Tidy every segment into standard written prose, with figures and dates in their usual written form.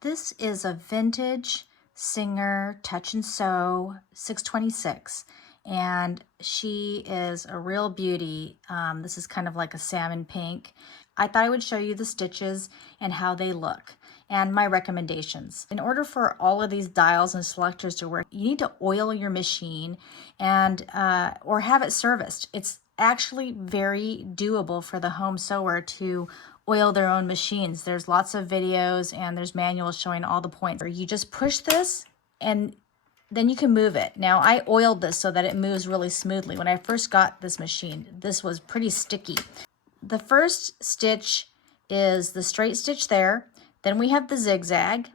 This is a vintage Singer Touch and Sew 626, and she is a real beauty. This is kind of like a salmon pink. I thought I would show you the stitches and how they look and my recommendations. In order for all of these dials and selectors to work, you need to oil your machine and or have it serviced. It's actually very doable for the home sewer to oil their own machines. There's lots of videos and there's manuals showing all the points. You just push this and then you can move it. Now I oiled this so that it moves really smoothly. When I first got this machine, this was pretty sticky. The first stitch is the straight stitch there. Then we have the zigzag,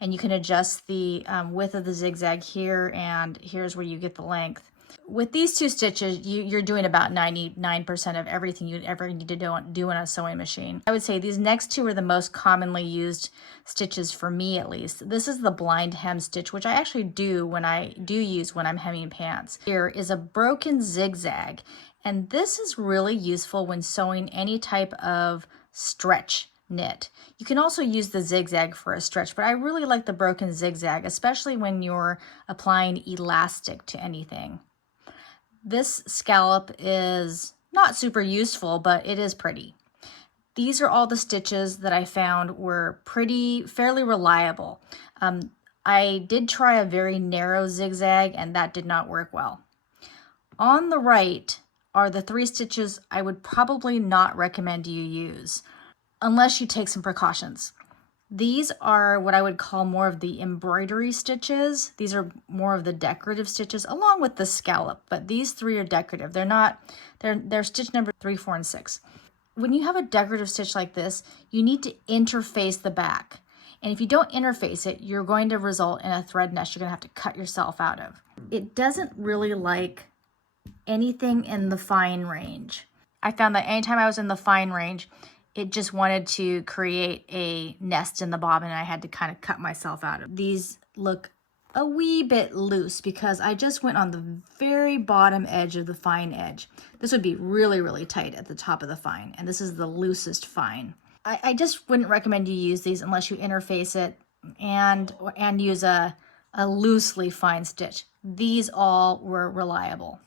and you can adjust the width of the zigzag here, and here's where you get the length. With these two stitches, you're doing about 99% of everything you'd ever need to do in a sewing machine. I would say these next two are the most commonly used stitches for me, at least. This is the blind hem stitch, which I actually do when I'm hemming pants. Here is a broken zigzag, and this is really useful when sewing any type of stretch knit. You can also use the zigzag for a stretch, but I really like the broken zigzag, especially when you're applying elastic to anything. This scallop is not super useful, but it is pretty. These are all the stitches that I found were fairly reliable. I did try a very narrow zigzag and that did not work well. On the right are the 3 stitches I would probably not recommend you use unless you take some precautions. These are what I would call more of the embroidery stitches. These are more of the decorative stitches along with the scallop, but these 3 are decorative. They're stitch number 3, 4, and 6. When you have a decorative stitch like this, you need to interface the back. And if you don't interface it, you're going to result in a thread nest you're gonna have to cut yourself out of. It doesn't really like anything in the fine range. I found that anytime I was in the fine range, it just wanted to create a nest in the bobbin and I had to kind of cut myself out of. These look a wee bit loose because I just went on the very bottom edge of the fine edge. This would be really, really tight at the top of the fine, and this is the loosest fine. I just wouldn't recommend you use these unless you interface it and use a loosely fine stitch. These all were reliable.